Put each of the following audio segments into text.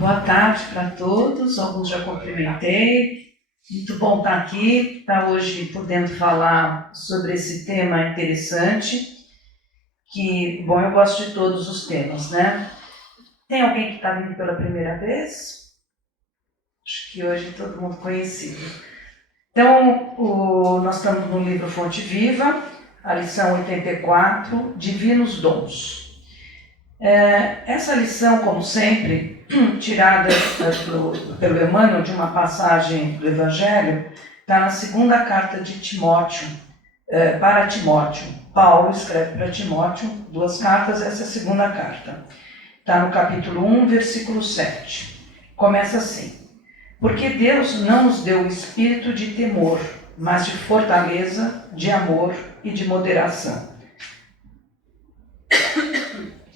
Boa tarde para todos, alguns já cumprimentei. Muito bom estar aqui, estar hoje podendo falar sobre esse tema interessante, que, bom, eu gosto de todos os temas, né? Tem alguém que está vindo pela primeira vez? Acho que hoje todo mundo conhecido. Então, nós estamos no livro Fonte Viva, a lição 84, Divinos Dons. Essa lição, como sempre, tirada pelo Emmanuel de uma passagem do Evangelho, está na segunda carta de Timóteo, para Timóteo. Paulo escreve para Timóteo 2 cartas, essa é a segunda carta. Está no capítulo 1, versículo 7. Começa assim: porque Deus não nos deu o espírito de temor, mas de fortaleza, de amor e de moderação.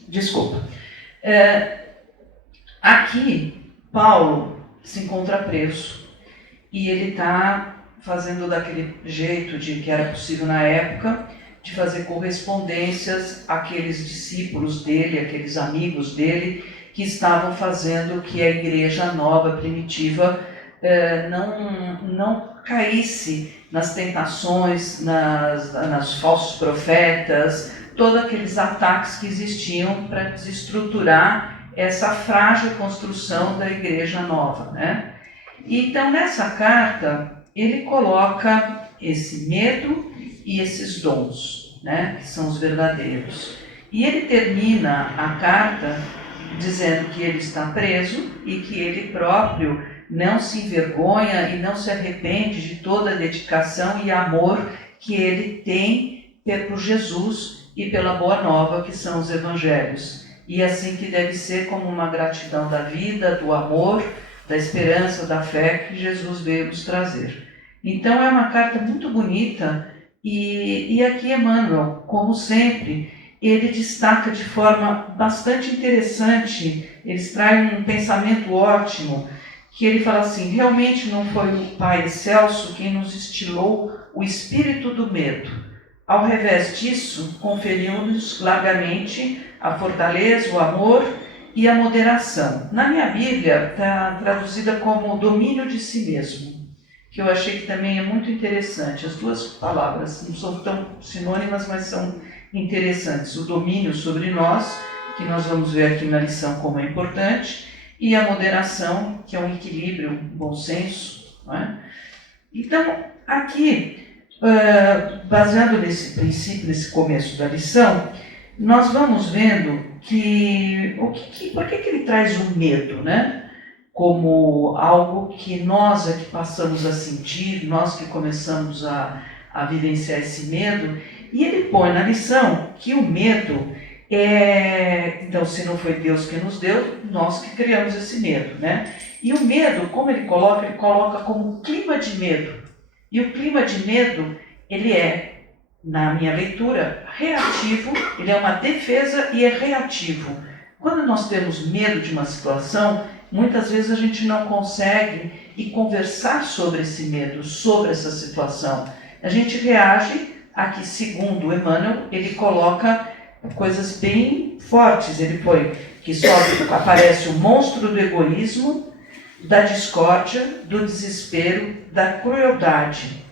Desculpa. Aqui, Paulo se encontra preso e ele está fazendo daquele jeito de que era possível na época, de fazer correspondências àqueles discípulos dele, aqueles amigos dele, que estavam fazendo que a igreja nova, primitiva, não caísse nas tentações, nas falsos profetas, todos aqueles ataques que existiam para desestruturar essa frágil construção da igreja nova, né? Então, nessa carta, ele coloca esse medo e esses dons, né, que são os verdadeiros. E ele termina a carta dizendo que ele está preso e que ele próprio não se envergonha e não se arrepende de toda a dedicação e amor que ele tem por Jesus e pela boa nova que são os evangelhos. E assim que deve ser, como uma gratidão da vida, do amor, da esperança, da fé que Jesus veio nos trazer. Então é uma carta muito bonita e aqui Emmanuel, como sempre, ele destaca de forma bastante interessante, ele traz um pensamento ótimo, que ele fala assim: realmente não foi o Pai Excelso quem nos instilou o espírito do medo. Ao revés disso, conferiu-nos largamente a fortaleza, o amor e a moderação. Na minha Bíblia está traduzida como domínio de si mesmo, que eu achei que também é muito interessante. As duas palavras não são tão sinônimas, mas são interessantes. O domínio sobre nós, que nós vamos ver aqui na lição como é importante, e a moderação, que é um equilíbrio, um bom senso, não é? Então, aqui, baseado nesse princípio, nesse começo da lição, nós vamos vendo que por que ele traz o medo, né? Como algo que nós é que passamos a sentir, nós que começamos a vivenciar esse medo, e ele põe na lição que o medo então, se não foi Deus que nos deu, nós que criamos esse medo, né? E o medo, como ele coloca como um clima de medo. E o clima de medo, ele é, na minha leitura, reativo, ele é uma defesa e é reativo. Quando nós temos medo de uma situação, muitas vezes a gente não consegue conversar sobre esse medo, sobre essa situação. A gente reage a que, segundo Emmanuel, ele coloca coisas bem fortes. Ele põe que só aparece o monstro do egoísmo, da discórdia, do desespero, da crueldade.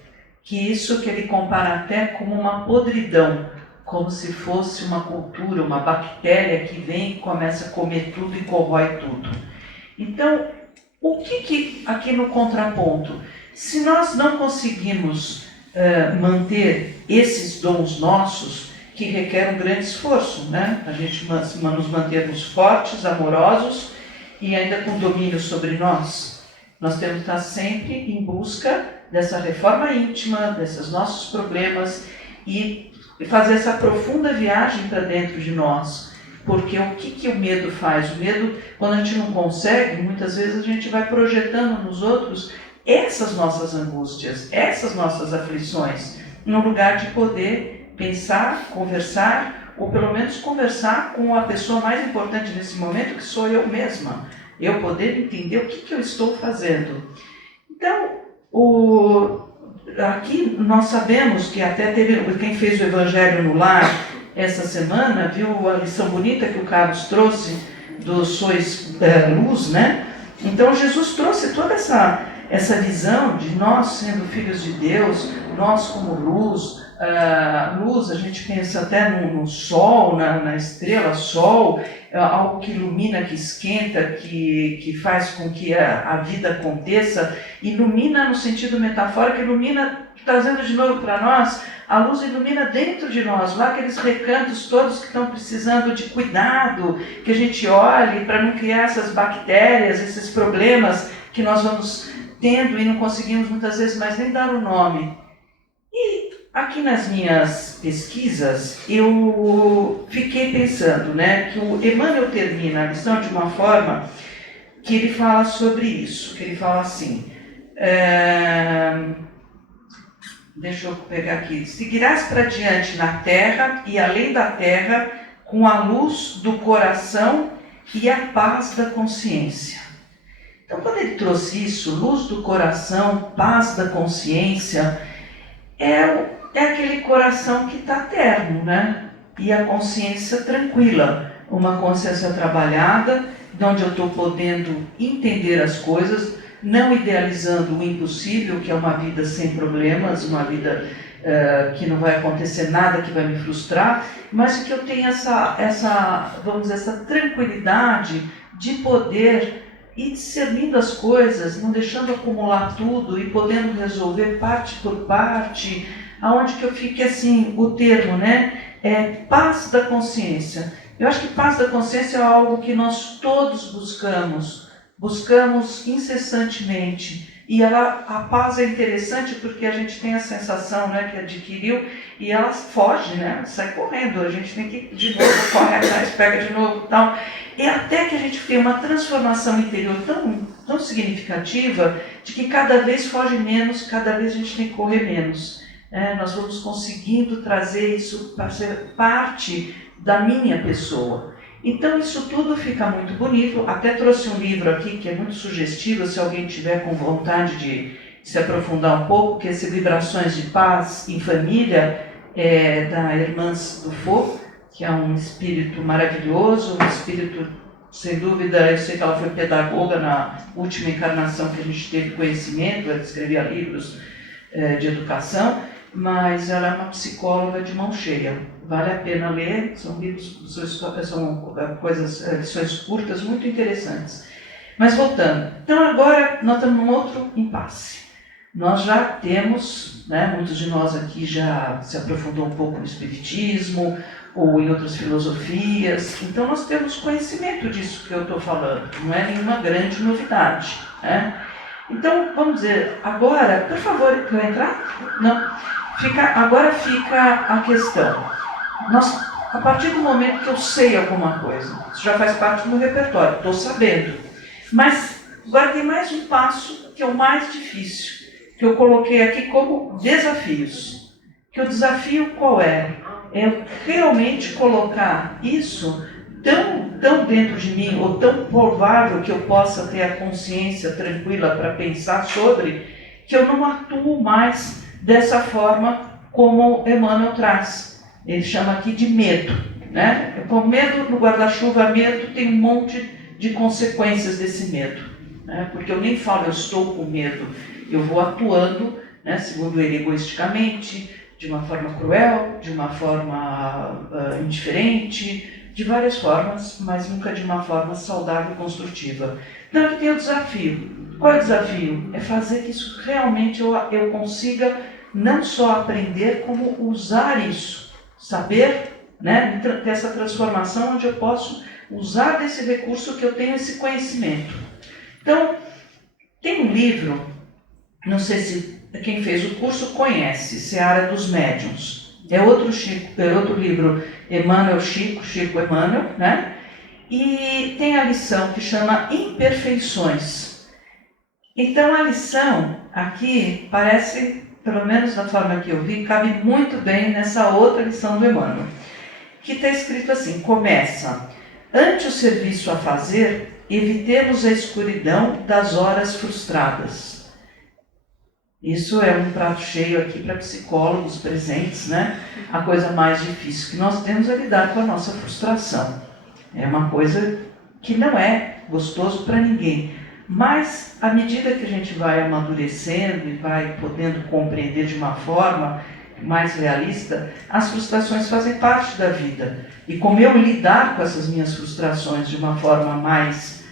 Que isso que ele compara até como uma podridão, como se fosse uma cultura, uma bactéria que vem e começa a comer tudo e corrói tudo. Então, o que aqui no contraponto? Se nós não conseguimos manter esses dons nossos, que requer um grande esforço, né? A gente nos mantermos fortes, amorosos e ainda com domínio sobre nós. Nós temos que estar sempre em busca dessa reforma íntima, desses nossos problemas e fazer essa profunda viagem para dentro de nós. Porque o que o medo faz? O medo, quando a gente não consegue, muitas vezes a gente vai projetando nos outros essas nossas angústias, essas nossas aflições, no lugar de poder pensar, conversar, ou pelo menos conversar com a pessoa mais importante nesse momento, que sou eu mesma. Eu poder entender o que eu estou fazendo. Então, aqui nós sabemos que até teve quem fez o Evangelho no Lar essa semana, viu a lição bonita que o Carlos trouxe do sois luz, né? Então Jesus trouxe toda essa visão de nós sendo filhos de Deus, nós como luz. Luz, a gente pensa até no sol, na estrela, sol, algo que ilumina, que esquenta, que faz com que a vida aconteça. Ilumina no sentido metafórico, ilumina, trazendo de novo para nós, a luz ilumina dentro de nós, lá aqueles recantos todos que estão precisando de cuidado, que a gente olhe para não criar essas bactérias, esses problemas que nós vamos tendo e não conseguimos muitas vezes mais nem dar o nome. E aqui nas minhas pesquisas, eu fiquei pensando, né, que o Emmanuel termina a lição de uma forma que ele fala sobre isso, que ele fala assim, deixa eu pegar aqui, seguirás para diante na terra e além da terra com a luz do coração e a paz da consciência. Então, quando ele trouxe isso, luz do coração, paz da consciência, é aquele coração que está terno, né? E a consciência tranquila, uma consciência trabalhada, de onde eu estou podendo entender as coisas, não idealizando o impossível, que é uma vida sem problemas, uma vida que não vai acontecer nada que vai me frustrar, mas que eu tenha vamos dizer, essa tranquilidade de poder ir discernindo as coisas, não deixando acumular tudo e podendo resolver parte por parte, aonde que eu fique assim, o termo, né? Paz da consciência. Eu acho que paz da consciência é algo que nós todos buscamos incessantemente. E a paz é interessante porque a gente tem a sensação, né, que adquiriu e ela foge, né, sai correndo. A gente tem que de novo, corre atrás, pega de novo e tal. E até que a gente tem uma transformação interior tão significativa de que cada vez foge menos, cada vez a gente tem que correr menos. Nós vamos conseguindo trazer isso para ser parte da minha pessoa. Então isso tudo fica muito bonito. Até trouxe um livro aqui que é muito sugestivo, se alguém tiver com vontade de se aprofundar um pouco, que é esse Vibrações de Paz em Família, da Hermance Dufault, que é um espírito maravilhoso, um espírito, sem dúvida, eu sei que ela foi pedagoga na última encarnação que a gente teve conhecimento, ela escrevia livros de educação, mas ela é uma psicóloga de mão cheia. Vale a pena ler, são livros, são lições curtas, muito interessantes. Mas voltando, então agora nós estamos num outro impasse. Nós já temos, né, muitos de nós aqui já se aprofundou um pouco no espiritismo ou em outras filosofias, então nós temos conhecimento disso que eu estou falando, não é nenhuma grande novidade, né? Então, vamos dizer, agora, por favor, vai entrar? Não. Agora fica a questão. A partir do momento que eu sei alguma coisa, isso já faz parte do meu repertório, estou sabendo. Mas agora tem mais um passo que é o mais difícil, que eu coloquei aqui como desafios. Que o desafio qual é? É realmente colocar isso tão dentro de mim, ou tão provável que eu possa ter a consciência tranquila para pensar sobre, que eu não atuo mais dessa forma como Emmanuel traz. Ele chama aqui de medo, né? Com medo no guarda-chuva, medo tem um monte de consequências desse medo, né? Porque eu nem falo, eu estou com medo, eu vou atuando, né, segundo ele, egoisticamente, de uma forma cruel, de uma forma indiferente, de várias formas, mas nunca de uma forma saudável e construtiva. Então aqui tem o desafio. Qual é o desafio? É fazer que isso realmente eu consiga não só aprender, como usar isso. Saber, né, ter essa transformação onde eu posso usar desse recurso que eu tenho, esse conhecimento. Então, tem um livro, não sei se quem fez o curso conhece, Seara dos Médiuns. É outro livro, Emmanuel Chico Emmanuel, né? E tem a lição que chama Imperfeições. Então a lição aqui parece, pelo menos da forma que eu vi, cabe muito bem nessa outra lição do Emmanuel, que está escrito assim, começa: ante o serviço a fazer, evitemos a escuridão das horas frustradas. Isso é um prato cheio aqui para psicólogos presentes, né? A coisa mais difícil que nós temos é lidar com a nossa frustração. É uma coisa que não é gostoso para ninguém. Mas, à medida que a gente vai amadurecendo e vai podendo compreender de uma forma mais realista, as frustrações fazem parte da vida. E como eu lidar com essas minhas frustrações de uma forma mais,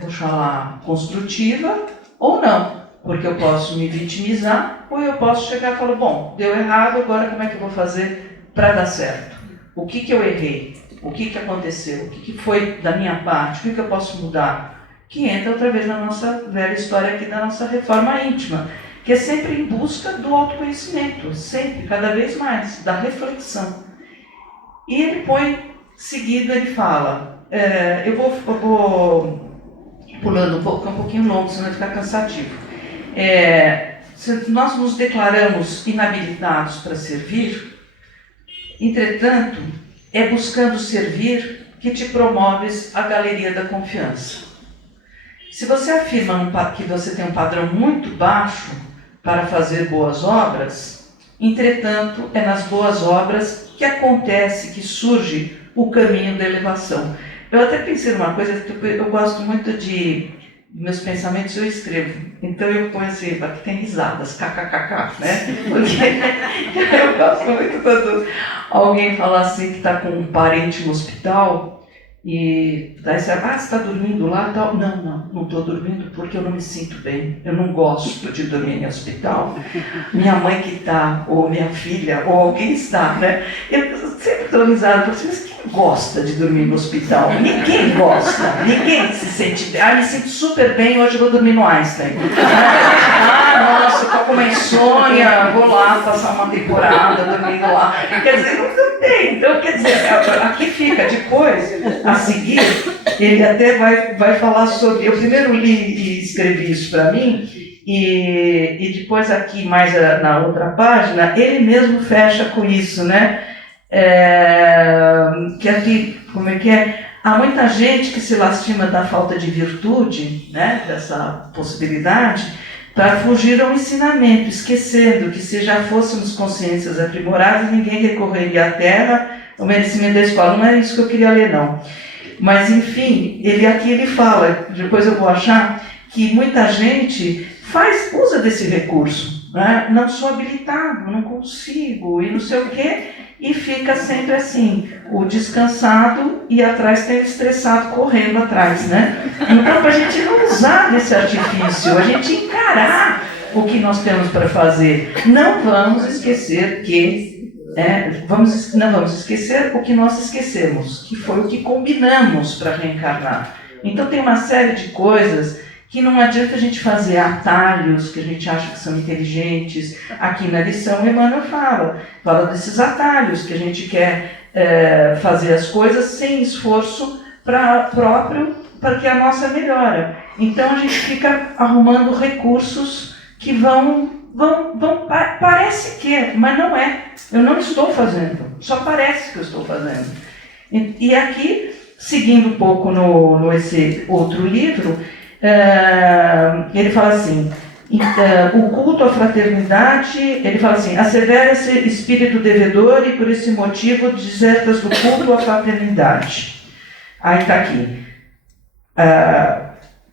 vou falar, construtiva, ou não. Porque eu posso me vitimizar, ou eu posso chegar e falar, bom, deu errado, agora como é que eu vou fazer para dar certo? O que eu errei? O que aconteceu? O que foi da minha parte? O que eu posso mudar? Que entra outra vez na nossa velha história aqui da nossa reforma íntima, que é sempre em busca do autoconhecimento, sempre, cada vez mais, da reflexão. E ele põe, seguido, ele fala, eu vou pulando um pouco, é um pouquinho longo, senão vai ficar cansativo. Se nós nos declaramos inabilitados para servir, entretanto, é buscando servir que te promoves a galeria da confiança. Se você afirma que você tem um padrão muito baixo para fazer boas obras, entretanto, é nas boas obras que acontece, que surge o caminho da elevação. Eu até pensei numa coisa, que eu gosto muito de meus pensamentos, eu escrevo. Então eu ponho assim, aqui tem risadas, kkkk, né? Porque eu gosto muito quando alguém fala assim que está com um parente no hospital e daí você está dormindo lá? Tal. Não estou dormindo porque eu não me sinto bem. Eu não gosto de dormir em hospital. Minha mãe que está, ou minha filha, ou alguém está, né? Eu sempre dou risada, porque mas quem gosta de dormir no hospital? Ninguém gosta, ninguém se sente bem. Me sinto super bem, hoje eu vou dormir no Einstein. Nossa, estou com uma insônia, vou lá passar uma temporada dormindo lá. Quer dizer, não tem. Então, quer dizer, aqui fica, depois, a seguir, ele até vai falar sobre... Eu primeiro li e escrevi isso para mim, e depois aqui, mais na outra página, ele mesmo fecha com isso, né? Que aqui, como é que é? Há muita gente que se lastima da falta de virtude, né? Dessa possibilidade, para fugir ao ensinamento, esquecendo que se já fôssemos consciências aprimoradas, ninguém recorreria à terra, o merecimento da escola. Não é isso que eu queria ler, não. Mas, enfim, ele fala, depois eu vou achar, que muita gente usa desse recurso, né? Não sou habilitado, não consigo, e não sei o quê, e fica sempre assim, o descansado e atrás tem o estressado correndo atrás, né? Então, para a gente não usar desse artifício, a gente encarar o que nós temos para fazer. Não vamos esquecer que... não vamos esquecer o que nós esquecemos, que foi o que combinamos para reencarnar. Então, tem uma série de coisas que não adianta a gente fazer atalhos que a gente acha que são inteligentes. Aqui na lição, Emmanuel fala desses atalhos que a gente quer fazer as coisas sem esforço próprio para que a nossa melhora. Então a gente fica arrumando recursos que parece que, mas não é. Eu não estou fazendo, só parece que eu estou fazendo. E aqui, seguindo um pouco esse outro livro, ele fala assim, o culto à fraternidade, ele fala assim, assevera-se espírito devedor e por esse motivo desertas do culto à fraternidade. Aí está aqui,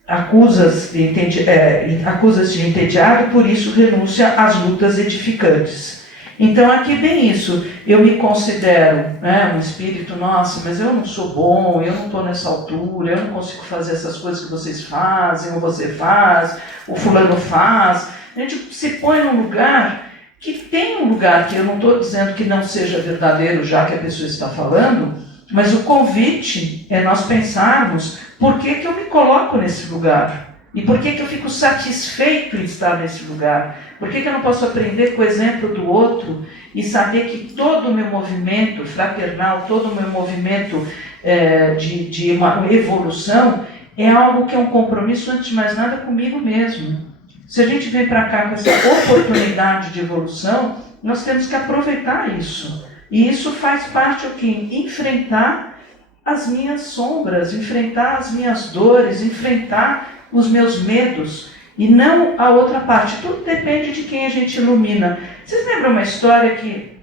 acusas-te de entediado, por isso renúncia às lutas edificantes. Então aqui bem isso, eu me considero um espírito, nossa, mas eu não sou bom, eu não estou nessa altura, eu não consigo fazer essas coisas que vocês fazem, ou você faz, o fulano faz. A gente se põe num lugar que tem um lugar que eu não estou dizendo que não seja verdadeiro, já que a pessoa está falando, mas o convite é nós pensarmos por que eu me coloco nesse lugar. E por que eu fico satisfeito em estar nesse lugar? Por que eu não posso aprender com o exemplo do outro e saber que todo o meu movimento fraternal, todo o meu movimento de uma evolução é algo que é um compromisso, antes de mais nada, comigo mesmo. Se a gente vem para cá com essa oportunidade de evolução, nós temos que aproveitar isso. E isso faz parte do quê? Enfrentar as minhas sombras, enfrentar as minhas dores, enfrentar os meus medos, e não a outra parte. Tudo depende de quem a gente ilumina. Vocês lembram uma história que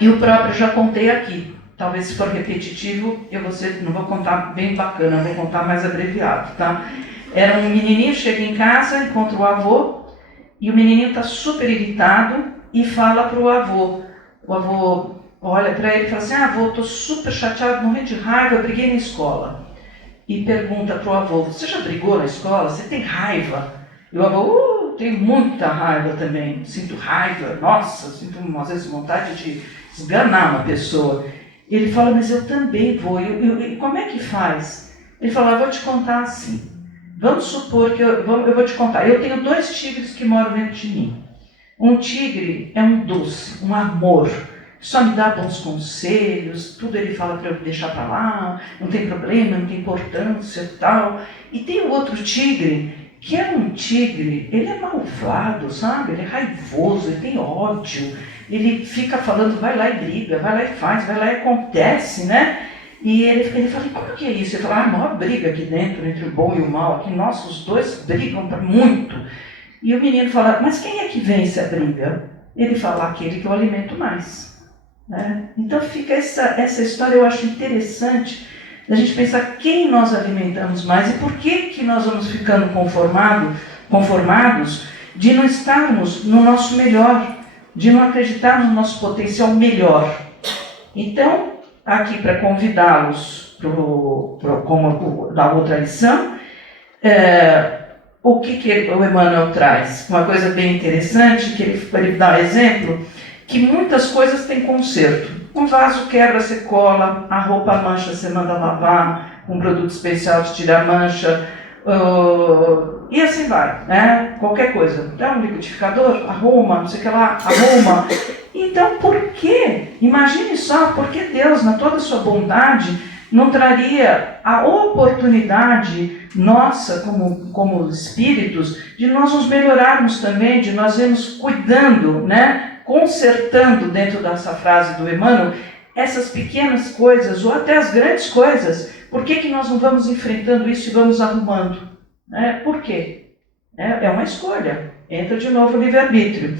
eu próprio já contei aqui, talvez se for repetitivo, não vou contar bem bacana, vou contar mais abreviado, tá? Era um menininho, chega em casa, encontra o avô, e o menininho está super irritado e fala para o avô. O avô olha para ele e fala assim, avô, estou super chateado, morrendo de raiva, eu briguei na escola. E pergunta para o avô, você já brigou na escola? Você tem raiva? E o avô, tenho muita raiva também, sinto raiva, nossa, sinto às vezes vontade de esganar uma pessoa. Ele fala, mas eu também vou, e como é que faz? Ele fala, eu vou te contar assim, vamos supor que eu vou te contar, eu tenho 2 tigres que moram dentro de mim. Um tigre é um doce, um amor, só me dá bons conselhos, tudo ele fala para eu deixar para lá, não tem problema, não tem importância e tal. E tem o outro tigre, que é um tigre, ele é malvado, sabe? Ele é raivoso, ele tem ódio, ele fica falando, vai lá e briga, vai lá e faz, vai lá e acontece, né? E ele fala, e como que é isso? Ele fala, a maior briga aqui dentro, entre o bom e o mal, aqui, nossa, os dois brigam muito. E o menino fala, mas quem é que vence a briga? Ele fala, aquele que eu alimento mais. Né? Então fica essa história, eu acho interessante, da gente pensar quem nós alimentamos mais e por que nós vamos ficando conformados de não estarmos no nosso melhor, de não acreditarmos no nosso potencial melhor. Então, aqui para convidá-los como da outra lição, o que o Emmanuel traz? Uma coisa bem interessante, que ele dá exemplo, que muitas coisas têm conserto. Um vaso quebra, você cola, a roupa mancha, você manda lavar, um produto especial de tirar mancha, e assim vai, né? Qualquer coisa. Dá um liquidificador, arruma, não sei o que lá, arruma. Então, por quê? Imagine só, por que Deus, na toda a sua bondade, não traria a oportunidade nossa, como espíritos, de nós nos melhorarmos também, de nós irmos cuidando, né? Consertando, dentro dessa frase do Emmanuel, essas pequenas coisas, ou até as grandes coisas. Por que nós não vamos enfrentando isso e vamos arrumando? Por quê? É uma escolha. Entra de novo o livre-arbítrio.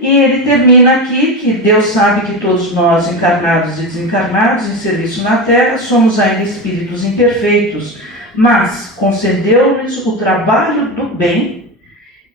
E ele termina aqui que Deus sabe que todos nós, encarnados e desencarnados, em serviço na Terra, somos ainda espíritos imperfeitos, mas concedeu-nos o trabalho do bem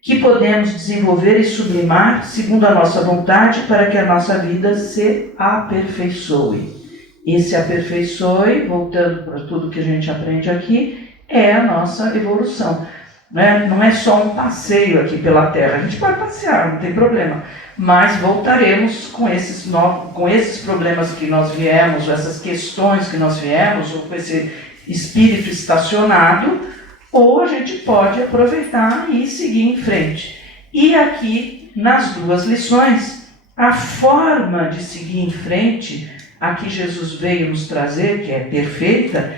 que podemos desenvolver e sublimar segundo a nossa vontade para que a nossa vida se aperfeiçoe. Esse aperfeiçoe, voltando para tudo que a gente aprende aqui, é a nossa evolução. Né? Não é só um passeio aqui pela Terra, a gente pode passear, não tem problema, mas voltaremos com esses problemas que nós viemos, essas questões que nós viemos, ou com esse espírito estacionado, ou a gente pode aproveitar e seguir em frente. E aqui, nas 2 lições, a forma de seguir em frente, a que Jesus veio nos trazer, que é perfeita,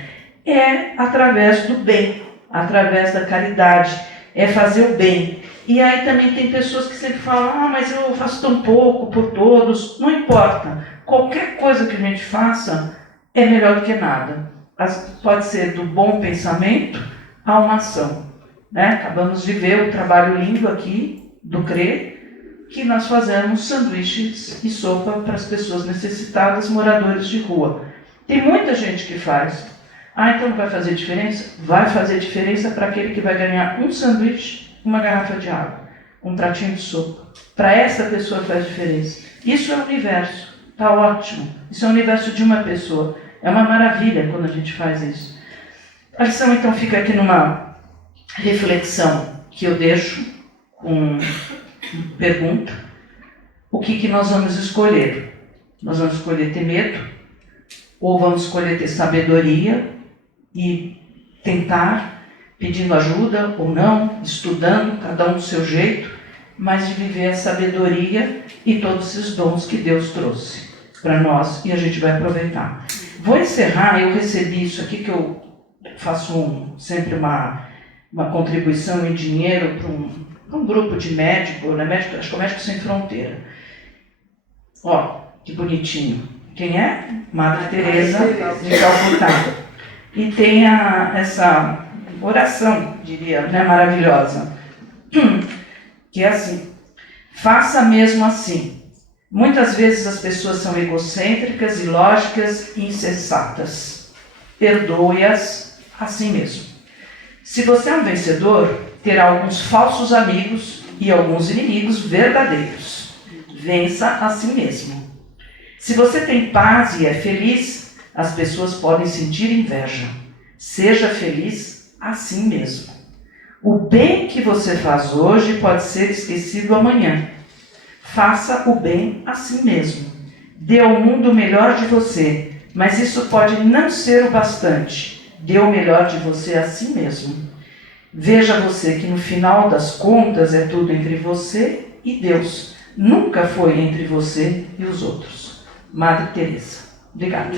é através do bem, através da caridade, é fazer o bem. E aí também tem pessoas que sempre falam, mas eu faço tão pouco por todos. Não importa, qualquer coisa que a gente faça é melhor do que nada. Pode ser do bom pensamento a uma ação. Né? Acabamos de ver o trabalho lindo aqui do CRE, que nós fazemos sanduíches e sopa para as pessoas necessitadas, moradores de rua. Tem muita gente que faz. Então não vai fazer diferença? Vai fazer diferença para aquele que vai ganhar um sanduíche, uma garrafa de água, um pratinho de sopa. Para essa pessoa faz diferença. Isso é o universo. Está ótimo. Isso é o universo de uma pessoa. É uma maravilha quando a gente faz isso. A lição, então, fica aqui numa reflexão que eu deixo com pergunta. O que nós vamos escolher? Nós vamos escolher ter medo? Ou vamos escolher ter sabedoria e tentar, pedindo ajuda ou não, estudando, cada um do seu jeito, mas de viver a sabedoria e todos esses dons que Deus trouxe para nós e a gente vai aproveitar. Vou encerrar, eu recebi isso aqui que eu faço sempre uma contribuição em dinheiro para um grupo de médicos, né? Acho que é o Médicos Sem Fronteira. Ó, que bonitinho. Quem é? Madre Teresa de Calcutá. E tem essa oração, diria, né, maravilhosa, que é assim: faça mesmo assim. Muitas vezes as pessoas são egocêntricas, ilógicas e insensatas. Perdoe-as a si mesmo. Se você é um vencedor, terá alguns falsos amigos e alguns inimigos verdadeiros. Vença a si mesmo. Se você tem paz e é feliz, as pessoas podem sentir inveja. Seja feliz assim mesmo. O bem que você faz hoje pode ser esquecido amanhã. Faça o bem a si mesmo. Dê ao mundo o melhor de você, mas isso pode não ser o bastante. Dê o melhor de você a si mesmo. Veja você que no final das contas é tudo entre você e Deus. Nunca foi entre você e os outros. Madre Teresa. Obrigada.